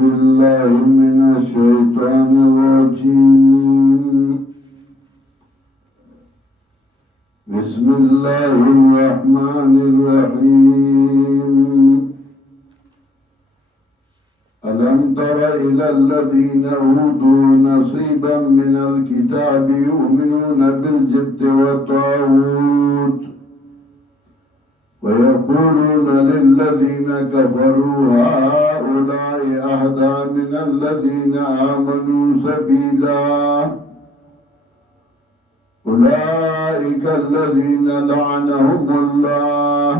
بالله من الشيطان الرجيم. بسم الله الرحمن الرحيم. ألم تر إلى الذين أوتوا نصيبا من الكتاب يؤمنون بالجبت والطاغوت ويقولون للذين كفروا هؤلاء أهدى من الذين آمنوا سبيلا أولئك الذين لعنهم الله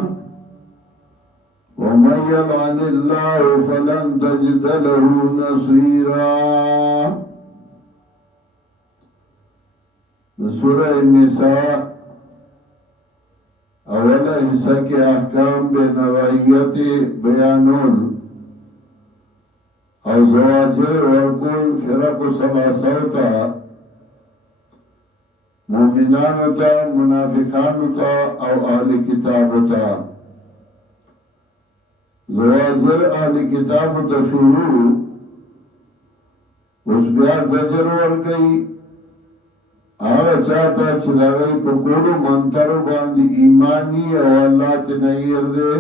ومن يلعن الله فلن تجد له نصيرا. سورة النساء اولا حصہ کے احکام بے نوعیت بیانون او زواجر ورکل فرق سلاسو تا مومنانو تا منافقانو تا او اہل کتابو تا. زواجر اہل کتابو تا شروع اس بیا زجر ورکی آغا چاہتا چھ داغی پا کوڑو منترو باندی ایمانی او اللہ تنہیر دے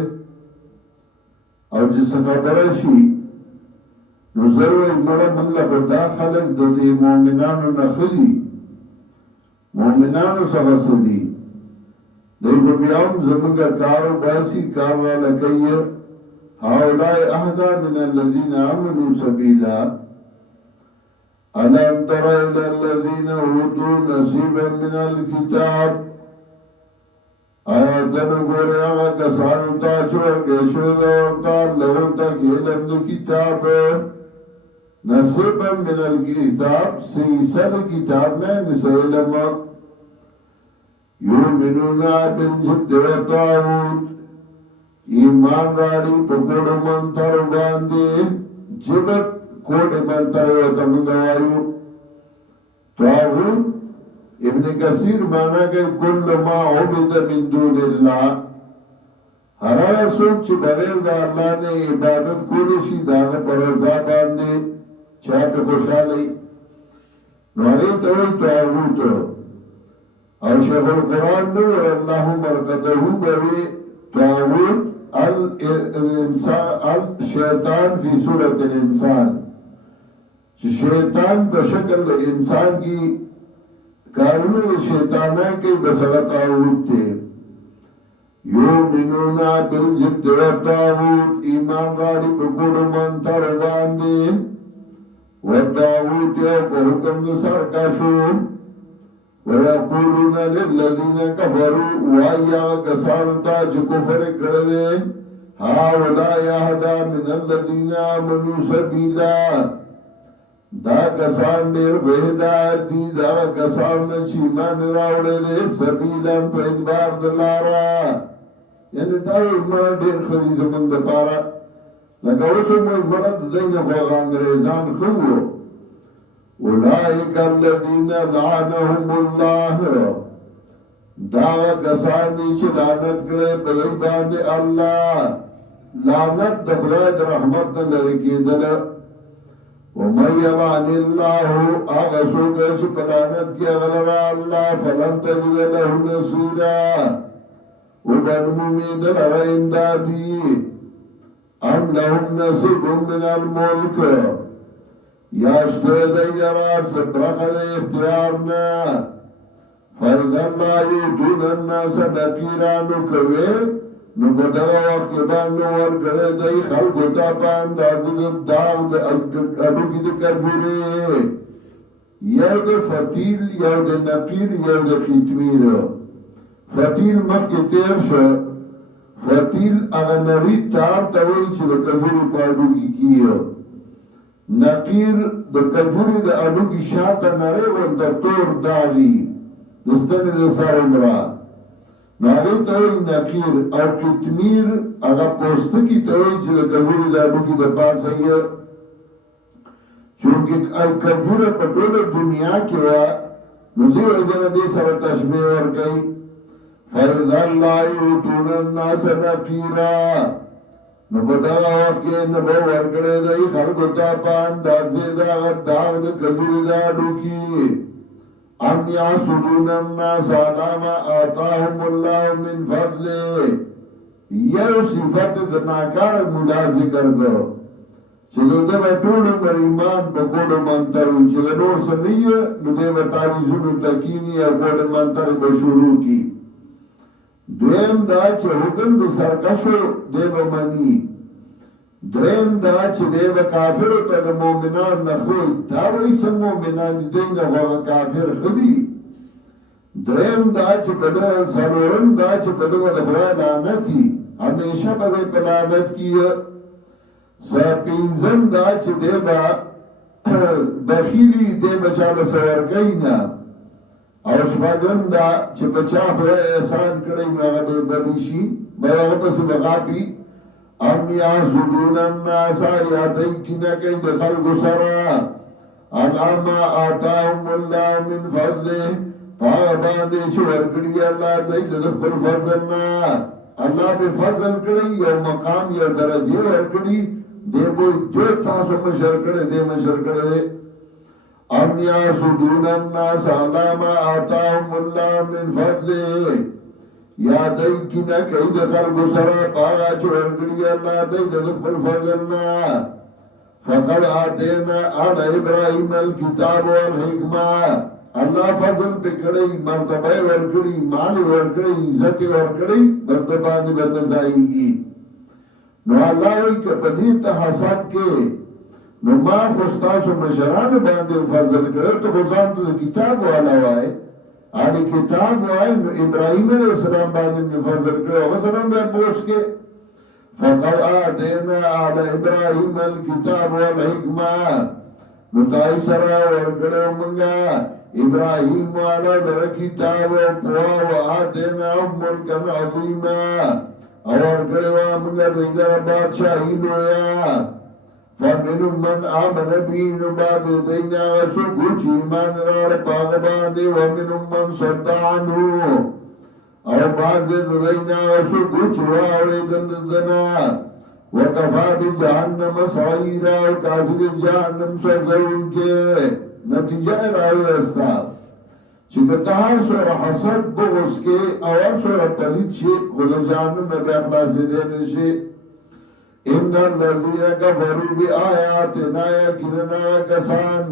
او جس خبرشی نظروی مرا منگلہ خدا خلق دو دی مومنانو نخلی مومنانو سغصدی دیکھو بیاؤم زمانگا کارو باسی کارو لکی هؤلاء أهدى من الذين آمنوا سبيلا. ألم تر إلى الذين أوتوا نصيبا من الكتاب آیاتن گوری آغا کسانو تا چورکے شوید ورطا لہو تا کھیلم دو کتاب نصیبا من الكتاب سیسد کتاب میں نسیلم یومنون بالجبت والطاغوت ایمان راڑی پکوڑ منتر باندے جبت کوٹ منتر ویتا منگوائیو. طاغوت ابن کثیر مانا کہ کل ما عبد من دون اللہ ہر سوچ چی بغیر دا اللہ نے عبادت کولشی داغ پر رضا باندے چاہ پہ خوشحالی نوغی توی طاغوت اور شیخ القرآن نور اللہ مرقدہو بوی طاغوت الشیطان فی صورت الانسان شیطان بشکل انسان کی کارون شیطانہ کے بسغت طاغوت تھے. یومنون بالجبت والطاغوت ایمان راڑی پکوڑ منتر باندے والطاغوت یو کو حکم سرکشو وَيَقُولُونَ لِلَّذِينَ كَفَرُوا وَآيَا كَسَانُتَا چه کفر کردے هَؤُلَاءِ أَهْدَى مِنَ الَّذِينَ آمَنُوا سَبِيلًا دا کسان دیر بہدایت دی دا کسان چی ایمان راوڑے دے سبیلا پا ادبار دلارا یعنی داوی مرا دیر خرید من دا پارا لکا اسو موی مرا دین خواہ انگریزان خوو اولئک الذین لعنهم اللہ دا کسان دی چی لعنت کرے بدل باندے اللہ لعنت دخلائد رحمت لرکی دل ومن یلعن اللہ آغسو گیش پلانت کی اغلر اللہ فلن تجد له نصیرا وبنمومی دلر امدادی ام لهم نصیب من الملک یاشتو دی جرات سبرخ دی اختیارنا فَإِذَا اللَّهُ يُؤْتُونَ النَّاسَ نَقِيرًا کوئے نو بدغا وقت بانو ورکڑے دی خلقو تا پاندازد داغ دا اڈو کی دا کجوری یو دا فتیل یو دا نقیر یو دا خیتمیر. فتیل مخ کے تیر شا فتیل اغنری تار تاوئی چی دا کجوری پا اڈو کی کیا نقیر دا کجوری دا اڈو کی شاعتا نرے ون دا تور داغی دستن دا سار عمرہ ناغی توی نقیر او کتمیر اگا پوستکی توی چی دا کجوری دا اڈو کی دا پاس ہے چونکہ کجور پٹول دنیا کی وا ندی وجہ دی سر تشبیہ ورکی فَإِذَا اللَّهُ يُؤْتُونَ النَّاسَ نَقِيرًا نو په دغه وخت کې نه به ورکړی دی خلکو ته په اندازې د هغه داغ د کجورې د هډو کې ام یحسدون الناس علی ما آتاهم الله من فضله یو صفت د ناکاره ملا ذکر کړو چې د به ټول عمر ایمان په ګوډو منتر وي چې د نور څه نه یې نو دی به تعویذونو تکیني او ګوډو منتر به شروع کړي دویم دا چې حکم د سرکشو دی به مني دریم دا چې دی به کافرو ته د مؤمنان نه خوی دا وایي څه مؤمنان دي دوی نه غوغه کافر ښه دي دریم دا چې په ده څلورم دا چې په ده به د خدای لعنت وي همیشه به دی په لعنت کې پنځم دا چې دی به بخیلي دی به چاله څه ورکوي نه او شپږم دا چې په چا خدای احسان کړی نو هغه به بدي شي به هغه پسې به غاپي ام یحسدون الناس یا دی کینه کوي د خلکو سره علی ما آتاهم الله من فضله پاگا باندې چې ورکړي الله دی د خپل فضل نه الله به فضل کړی یو مقام یو درجه ورکړي دی به جو تاسو مشر کړی دی مشر کړی ام یحسدون الناس علی ما آتاهم الله من فضله یا دی کینه کوي د خلکو سره پاگا چې ورکړي الله دی د خپل فضل نه فقد آتینا آل ابراهیم الکتاب والحکمه الله فضل پکړی مرتبه ورکړي مال ورکړي عزت ورکړي بد باندې بد ځایږي نو الله وی کپدی ته حسد کې نو ما خو تاسو مشران باندې فضل کړو ته ځان ته کتاب والا وای ان کتاب وای نو ابراهیم علیه السلام باندې فضل کړو هغه سره به پوښت کې فقد آتینا آل ابراهیم الکتاب والحکمه نو تای سره ورکړو مونږه ابراهیم والا در کتاب و پوا و آتینا ملکن عظیما اور کڑوا منگا دیگر بادشاہی لویا فمنو من آمن بین بعد دینا غسو کچھ ایمان راڑ پاگ باندے ومنو من صدعنو اور بعد دینا غسو کچھ واوڑی دندنا وکفا بی جہنم سعیرہ و کافی جہنم سزون کے نتیجه راوی استا چې د تاسو حسد بغض کې اور سره پلید شي خود جانم نبی اخلاص دې نشي ان الذين كفروا بآياتنا يكننا کسان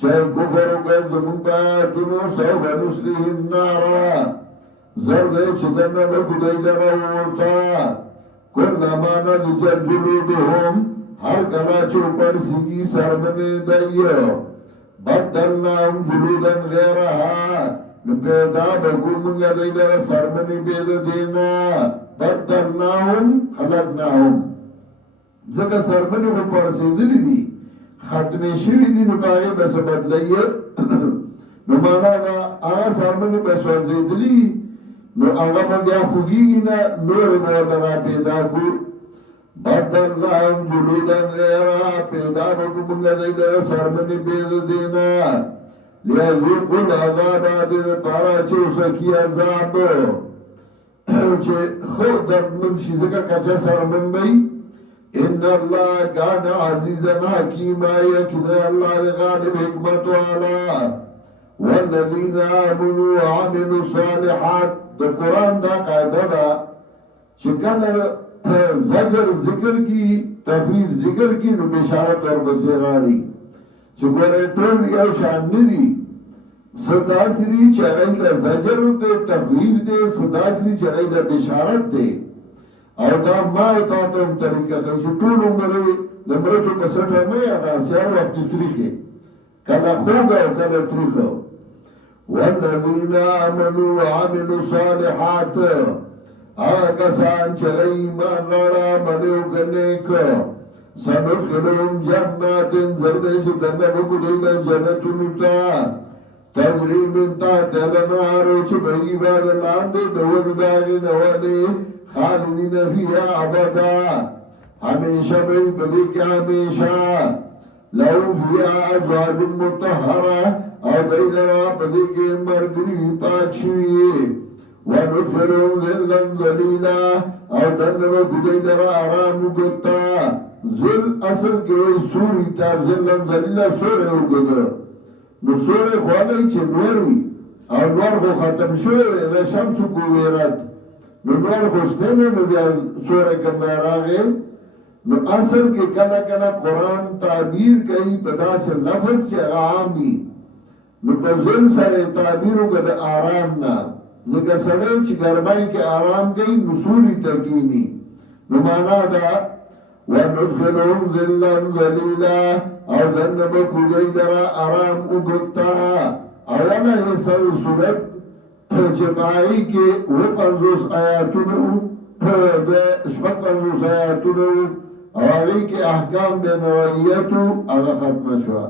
چې کفر کوي زموږ په دنو سو ونسلهم النار زرد چې دنه به خدای دره ورتا کلما نضجت جلودهم هر کله چې پر سیږي سرمنه دایو بدلناهم جلودا غیرها پیدا بگو منگا دیلر سرمنی بید دینا بدلناهم خلقناهم ځکه سرمنی خو پرسیدلی دی ختمی شوی دی نو باغی بس بدلی نو مانا دا آغا سرمنی بس ورزیدلی نو آغا پا بیا خوگیگی نا نور بورنا پیدا کو بدلناهم جلودا غیرها پیدا بگو منگا دیلر سرمنی بید دینا لیذوقوا العذاب دې پارا چې وسکی عذاب چې خو دردمن شي ځکه کچا سره من وي ان الله کان عزیزا حکیما یقینا الله غالب حکمت والا والذین آمنوا وعملوا الصالحات د قران دا قاعده ده چې کله زجر ذکر کی تخفیف ذکر کی نو بشارت اور بصیرانی چې ګوره ټول یو شان نه دي صدا سری چغیل زجر ته تخویف دي صدا سری چغیل بشارت دي او دا ما ته ته طریقه کوي چې ټول عمر د مرچو په سټه مې هغه څار وخت تاریخي کله خوګه او کله تاریخه والذین آمنوا وعملوا الصالحات هغه کسان چې ایمان راړه باندې وکړنیک سندخلهم جنات زردش دنه بگو دیل جنتونو تا تجری من تحتها الانهار چه بگی بعد لاندې دون داغی نوالی خالدین فیها ابدا ہمیشہ بھئی بدی کیا ہمیشہ لو فیها ازواج مطهره او دیلرا بدی کے مرگری پاچوی وندخلهم ذلا ذلیلا او دنبا کدی لرا آرام اگتا ذل اصل که وی سوری تا ذلا ذلیلا سور اگتا نو سور خواهی چه نور وی او نور خو ختم شوه ده شمسو کوویرد نو نور خوشتنه نو بیا سور کندار آگه نو اصل که کلا کلا قرآن تعبیر کئی پدا سے لفظ چه عامی نو په ځل سره تعبیر وکړه آرام نه لکه سړی چې ګرمای کې آرام کوي نصوري تکینی نو معنا دا وندخلهم ذلا ذلیلا او دنب کوی لرا آرام وګتا اوله حصہ سورت چې پای کې و 50 آیاتونه د شپږ 50 آیاتونه او هغه کې احکام بنویتو هغه ختم شوه